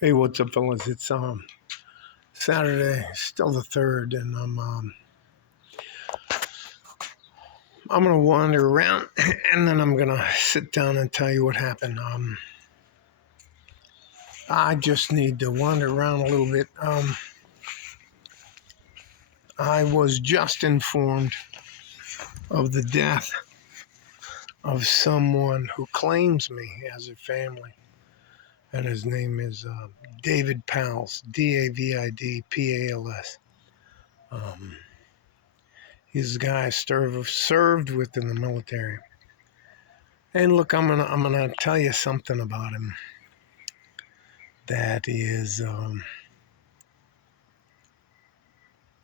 Hey, what's up, fellas? It's Saturday, still the third, and I'm gonna wander around, and then I'm gonna sit down and tell you what happened. I just need to wander around a little bit. I was just informed of the death of someone who claims me as a family, and his name is David Pals, Davidpals. Um, he's a guy I served with in the military. And look, I'm gonna tell you something about him that is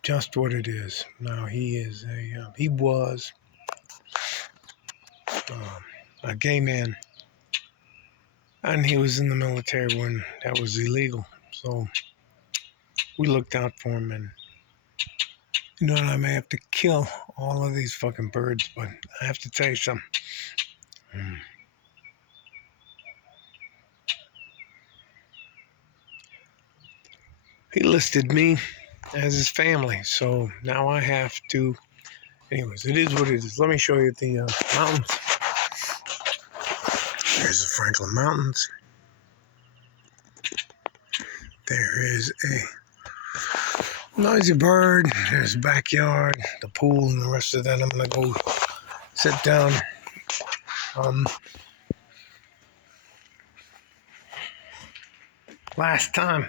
just what it is. Now he was a gay man, and he was in the military when that was illegal. So we looked out for him, and I may have to kill all of these fucking birds, but I have to tell you something. Hmm. He listed me as his family, so now I have to. Anyways, it is what it is. Let me show you the mountains. There's the Franklin Mountains. There is a noisy bird. There's the backyard, the pool, and the rest of that. I'm going to go sit down. Last time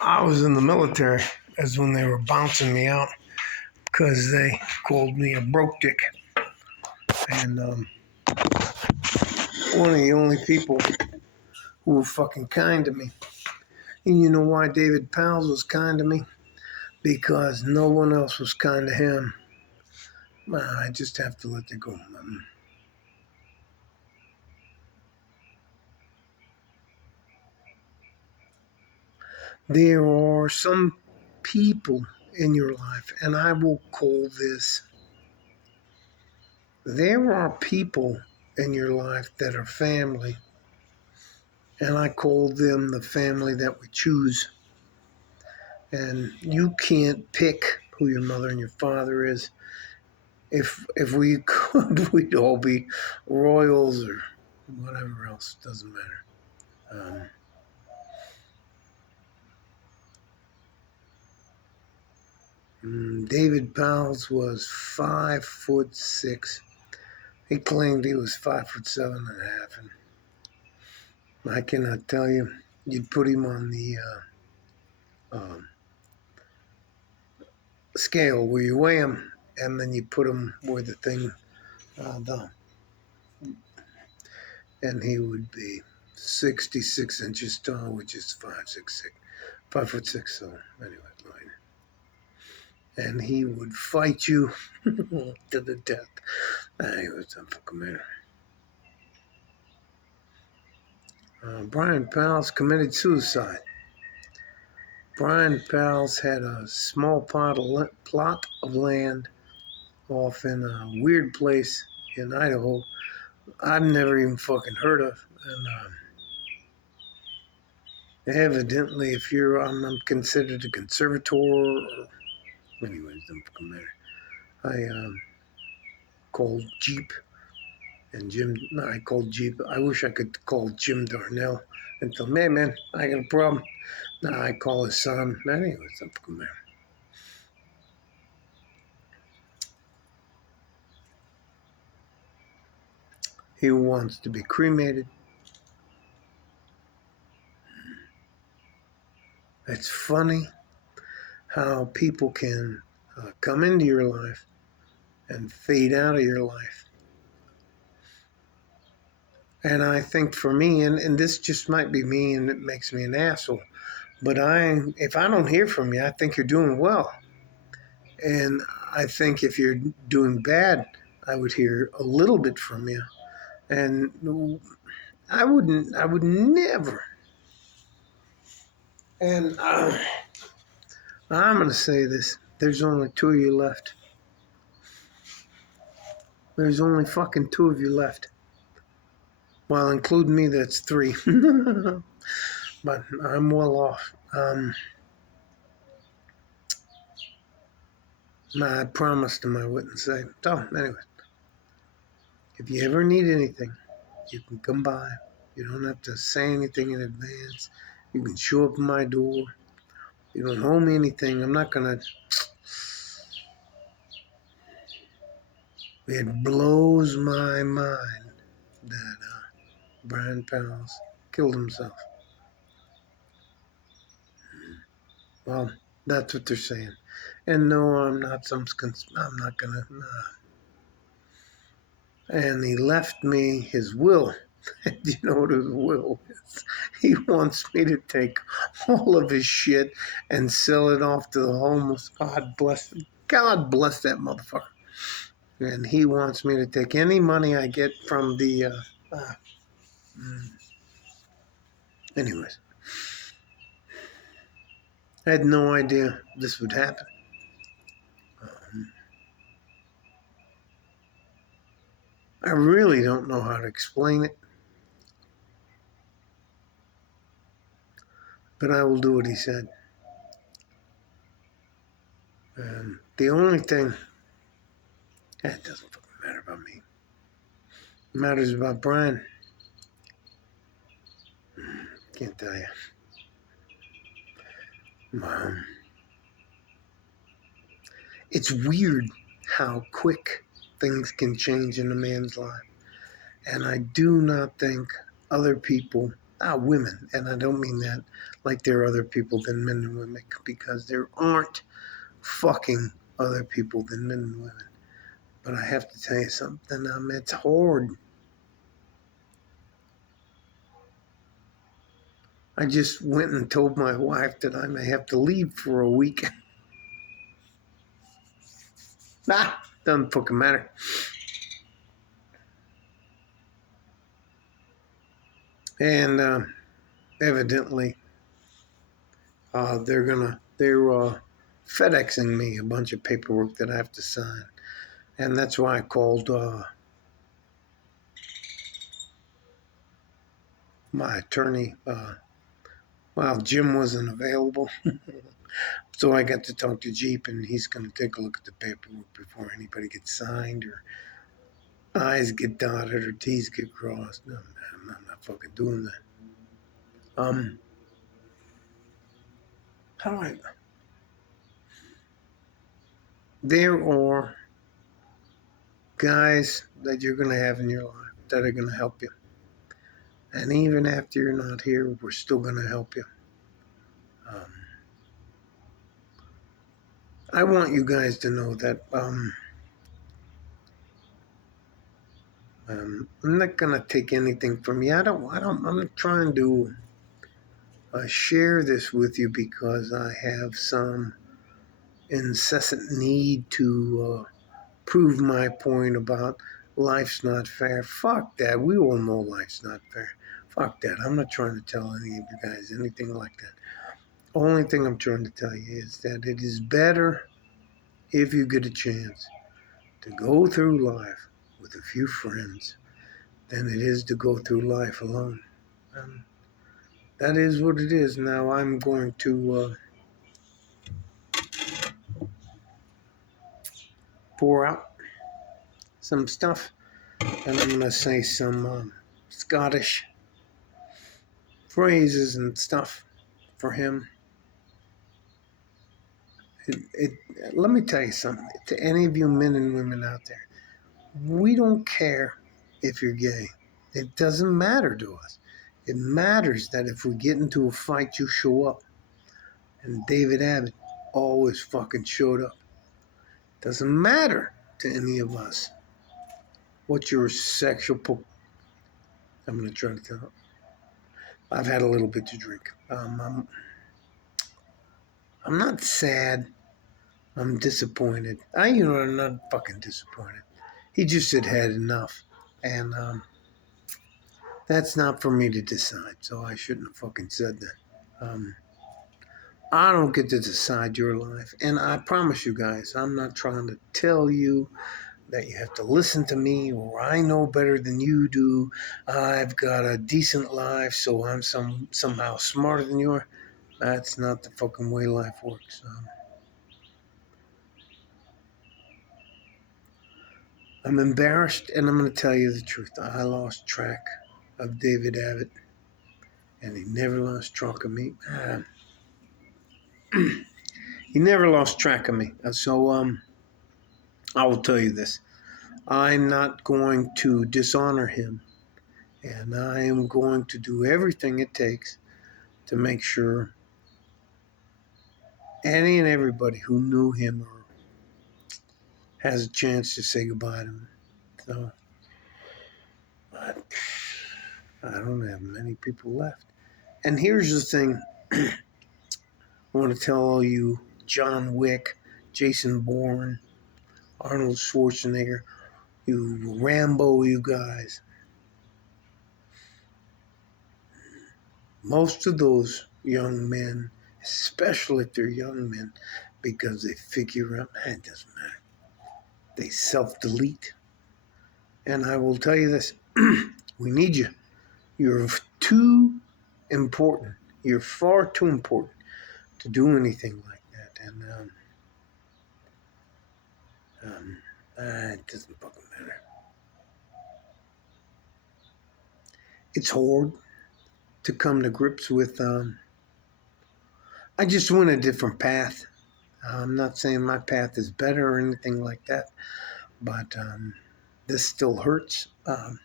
I was in the military is when they were bouncing me out because they called me a broke dick. And one of the only people who were fucking kind to me. And you know why David Pals was kind to me? Because no one else was kind to him. I just have to let it go. There are some people in your life, and I will call this, there are people in your life that are family, and I call them the family that we choose. And you can't pick who your mother and your father is. If we could, we'd all be royals or whatever else. Doesn't matter. David Pals was 5'6". He claimed he was 5'7.5", and I cannot tell you. You'd put him on the scale where you weigh him, and then you put him where the thing, and he would be 66 inches tall, which is 5'6". So anyway, and he would fight you to the death. Anyway, it's not fucking matter. Brian Pals committed suicide. Brian Pals had a small plot of land off in a weird place in Idaho I've never even fucking heard of. And evidently, if I'm considered a conservator, or, anyways, don't fucking matter. I called Jeep and Jim. No, I called Jeep. I wish I could call Jim Darnell and tell him, hey man, I got a problem. No, I call his son. Anyways, don't fucking matter. He wants to be cremated. It's funny how people can come into your life and fade out of your life. And I think for me, and this just might be me and it makes me an asshole, but if I don't hear from you, I think you're doing well. And I think if you're doing bad, I would hear a little bit from you. And I would never. And I'm going to say this. There's only two of you left. There's only fucking two of you left. Well, including me, that's three. but I'm well off. I promised him I wouldn't say. So, anyway, if you ever need anything, you can come by. You don't have to say anything in advance. You can show up at my door. You don't owe me anything. I'm not going to. It blows my mind that Brian Powell's killed himself. Well, that's what they're saying. And no, I'm not I'm not going to. And he left me his will. Do you know what his will is? He wants me to take all of his shit and sell it off to the homeless. God bless him. God bless that motherfucker. And he wants me to take any money I get from the. Anyways, I had no idea this would happen. I really don't know how to explain it, but I will do what he said. The only thing that doesn't fucking matter about me. It matters about Brian. Can't tell you. It's weird how quick things can change in a man's life. And I do not think other people, women, and I don't mean that like there are other people than men and women, because there aren't fucking other people than men and women. But I have to tell you something, it's hard. I just went and told my wife that I may have to leave for a week. Doesn't fucking matter. And evidently, they're FedExing me a bunch of paperwork that I have to sign. And that's why I called my attorney. Well, Jim wasn't available. So I got to talk to Jeep, and he's going to take a look at the paperwork before anybody gets signed or I's get dotted or T's get crossed. No, man, I'm not fucking doing that. How do I... There are guys that you're going to have in your life that are going to help you. And even after you're not here, we're still going to help you. I want you guys to know that I'm not going to take anything from you. I'm not trying to share this with you because I have some incessant need to prove my point about life's not fair. Fuck that. We all know life's not fair. Fuck that. I'm not trying to tell any of you guys anything like that. Only thing I'm trying to tell you is that it is better if you get a chance to go through life with a few friends than it is to go through life alone. And that is what it is. Now I'm going to pour out some stuff, and I'm going to say some Scottish phrases and stuff for him. Let me tell you something. To any of you men and women out there, we don't care if you're gay. It doesn't matter to us. It matters that if we get into a fight, you show up. And David Abbott always fucking showed up. Doesn't matter to any of us what your I'm going to try to tell. I've had a little bit to drink. I'm not sad. I'm disappointed. I'm not fucking disappointed. He just had had enough. And that's not for me to decide, so I shouldn't have fucking said that. I don't get to decide your life. And I promise you guys, I'm not trying to tell you that you have to listen to me, or I know better than you do. I've got a decent life, so I'm somehow smarter than you are. That's not the fucking way life works. I'm embarrassed, and I'm going to tell you the truth. I lost track of David Abbott, and he never lost track of me. He never lost track of me. So I will tell you this. I'm not going to dishonor him, and I am going to do everything it takes to make sure any and everybody who knew him or has a chance to say goodbye to him. So I don't have many people left. And here's the thing. I want to tell all you John Wick, Jason Bourne, Arnold Schwarzenegger, you Rambo, you guys. Most of those young men, especially if they're young men, because they figure out, man, it doesn't matter. They self-delete. And I will tell you this, we need you. You're too important. You're far too important to do anything like that. And it doesn't fucking matter. It's hard to come to grips with. I just went a different path. I'm not saying my path is better or anything like that, but this still hurts. Fucking,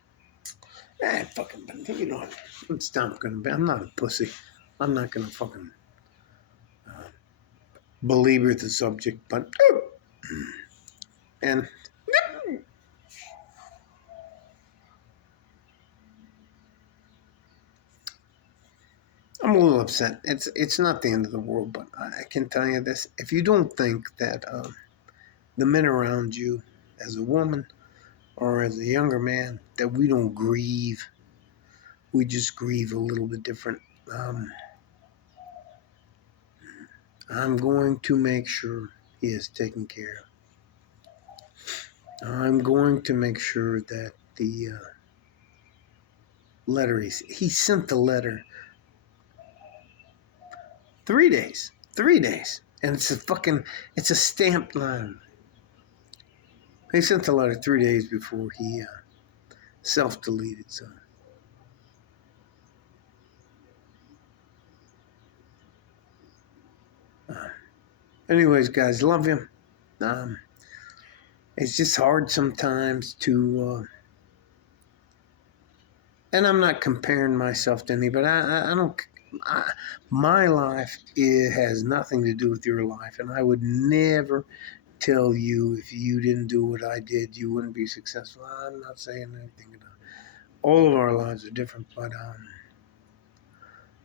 you know, it's not gonna be. I'm not a pussy. I'm not gonna fucking belabor the subject, but and I'm a little upset. It's not the end of the world, but I can tell you this: if you don't think that the men around you, as a woman or as a younger man, that we don't grieve, we just grieve a little bit different. I'm going to make sure he is taken care of. I'm going to make sure that the letter he sent the letter 3 days, and it's a stamped line. He sent the letter 3 days before he self-deleted. So, anyways, guys, love you. It's just hard sometimes to, and I'm not comparing myself to anybody. I don't. My life, it has nothing to do with your life, and I would never tell you if you didn't do what I did, you wouldn't be successful. I'm not saying anything. All of our lives are different, but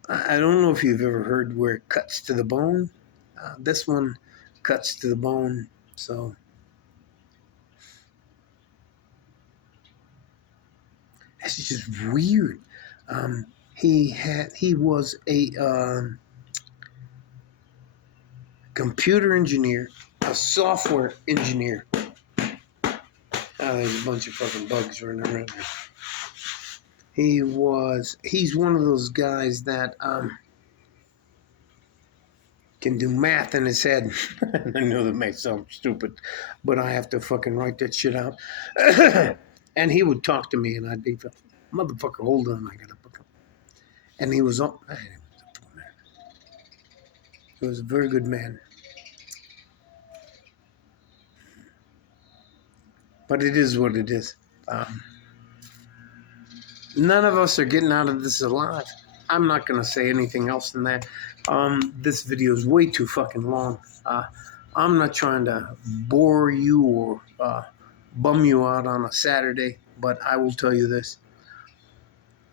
I don't know if you've ever heard where it cuts to the bone. This one cuts to the bone, so it's just weird. He was a computer engineer, a software engineer. There's a bunch of fucking bugs running around here. He's one of those guys that can do math in his head. I know that may sound stupid, but I have to fucking write that shit out. And he would talk to me, and I'd be, motherfucker, hold on, I gotta fucking. And he was all, he was a very good man. But it is what it is. None of us are getting out of this alive. I'm not going to say anything else than that. This video is way too fucking long. I'm not trying to bore you or bum you out on a Saturday, but I will tell you this.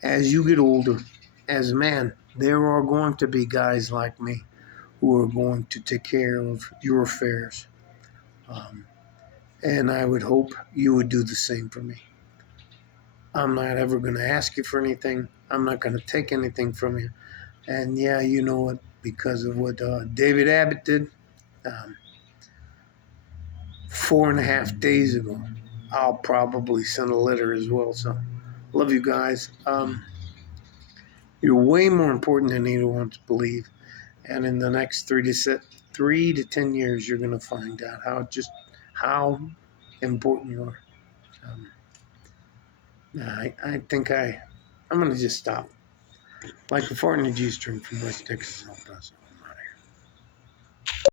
As you get older, as a man, there are going to be guys like me who are going to take care of your affairs. And I would hope you would do the same for me. I'm not ever going to ask you for anything. I'm not going to take anything from you. And yeah, you know what? Because of what David Abbott did 4.5 days ago, I'll probably send a letter as well. So, love you guys. You're way more important than anyone wants to believe. And in the next 3 to 10 years, you're going to find out how important you are. Um, I think I'm going to just stop. Like a fart in a G string from West Texas, El Paso.